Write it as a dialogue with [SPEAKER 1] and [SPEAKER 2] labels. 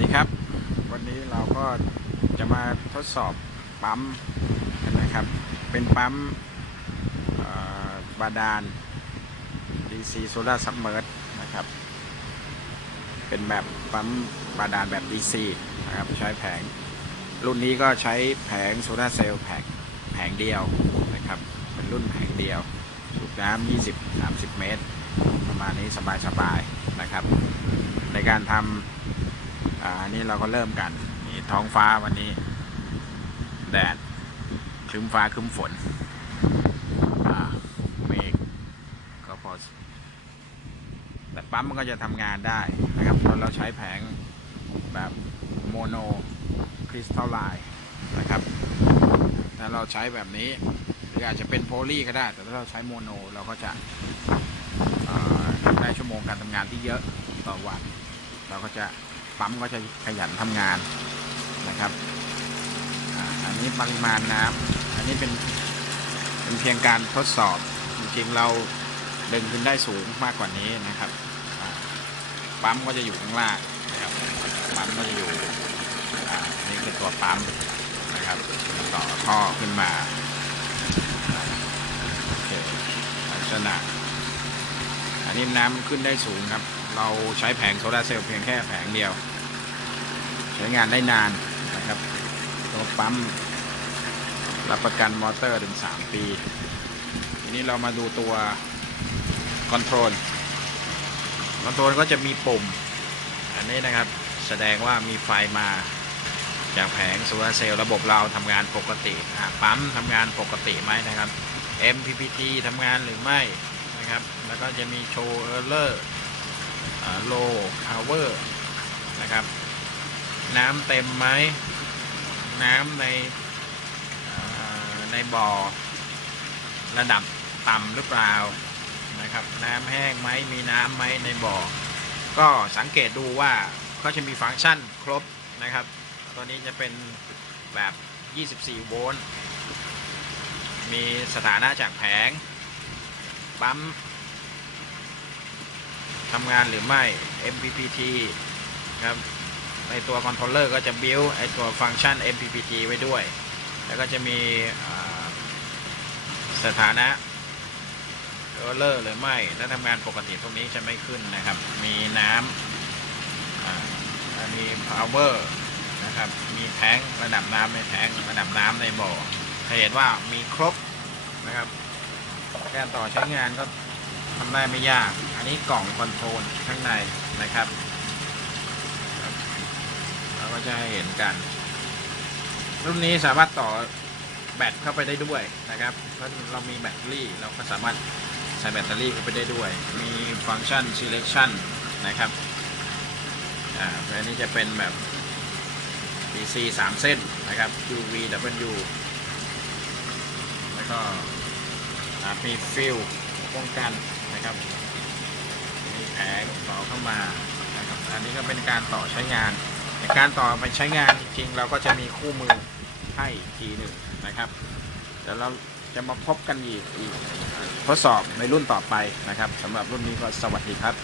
[SPEAKER 1] ดีครับ วันนี้เราก็จะมาทดสอบปั๊มกันนะครับ เป็นปั๊มบาดาล DC Solar Submerge นะครับ เป็นแบบปั๊มบาดาลแบบ DC นะครับใช้แผง รุ่นนี้ก็ใช้แผงโซลาเซลล์แผงแผงเดียวนะครับ เป็นรุ่นแผงเดียวสูบน้ำ20 30 เมตร ประมาณนี้สบายๆนะครับ ในการทำ อ่าอันนี้เราก็เริ่มกันนี่ท้องฟ้าวันนี้ แดดคึ้มฟ้าคึ้มฝนอ่าเมฆก็พอแต่ปั๊มมันก็จะทำงานได้นะครับเพราะเราใช้แผงแบบโมโนคริสตัลไลน์นะครับ ถ้าเราใช้แบบนี้ หรืออาจจะเป็นโพลีก็ได้ แต่ถ้าเราใช้โมโนเราก็จะได้ชั่วโมงการทำงานที่เยอะต่อวัน เราก็จะ ปั๊มก็จะขยันทำงานนะครับอันนี้ปริมาณน้ำอันนี้เป็นเป็นเพียงการทดสอบ จริงๆเราดึงขึ้นได้สูงมากกว่านี้นะครับปั๊มก็จะอยู่ข้างล่างนะครับปั๊มก็จะอยู่อนี่คือตัวปั๊มนะครับต่อท่อขึ้นมาโอเคลักษณะอันนี้น้ำมันขึ้นได้สูงครับ เราใช้แผงโซลาเซลล์เพียงแค่แผงเดียว ใช้งานได้นานนะครับตัวปั๊มรับประกันมอเตอร์ถึง 3 ปี ทีนี้เรามาดูตัวคอนโทรลคอนโทรลก็จะมีปุ่ม อันนี้นะครับแสดงว่ามีไฟมาจากแผงโซลาเซลล์ระบบเราทำงานปกติปั๊มทำงานปกติไหมนะครับ MPPT ทำงานหรือไม่นะครับ แล้วก็จะมีโชว์เออร์เลอร์โลพาวเวอร์นะครับ น้ำเต็มไหมน้ำในในบ่อ ระดับต่ำหรือเปล่านะครับ น้ำแห้งไหมมีน้ำไหมในบ่อ ก็สังเกตดูว่าก็จะมีฟังก์ชันครบนะครับ ตัวนี้จะเป็นแบบ 24 โวลต์ มีสถานะจากแผง ปั๊มทำงานหรือไม่ MPPT ครับ ในตัวคอนโทรลเลอร์ก็จะ build ไอตัวฟังก์ชัน MPPT ไว้ด้วย แล้วก็จะมีสถานะเออร์เลอร์หรือไม่ถ้าทำงานปกติพวกนี้จะไม่ขึ้นนะครับ มีน้ำมี power นะครับ มีแทงระดับน้ำในแทงระดับน้ำในบ่อจะเห็นว่ามีครบนะครับการต่อใช้งานก็ทำได้ไม่ยาก อันนี้กล่องคอนโทรลข้างในนะครับ จะเห็นกัน รุ่นนี้สามารถต่อแบตเข้าไปได้ด้วยนะครับเพราะเรามีแบตเตอรี่เราก็สามารถใส่แบตเตอรี่เข้าไปได้ด้วย มีฟังก์ชัน selection นะครับอ่าอันนี้จะเป็นแบบ DC 3 เส้นนะครับ UV W แล้วก็มีฟิลป้องกันนะครับ มีแผงต่อเข้ามานะครับ อันนี้ก็เป็นการต่อใช้งาน ในการต่อไปใช้งานจริงๆเราก็จะมีคู่มือให้ทีหนึ่งนะครับเดี๋ยวเราจะมาพบกันอีกอีกทดสอบในรุ่นต่อไปนะครับสำหรับรุ่นนี้ก็สวัสดีครับ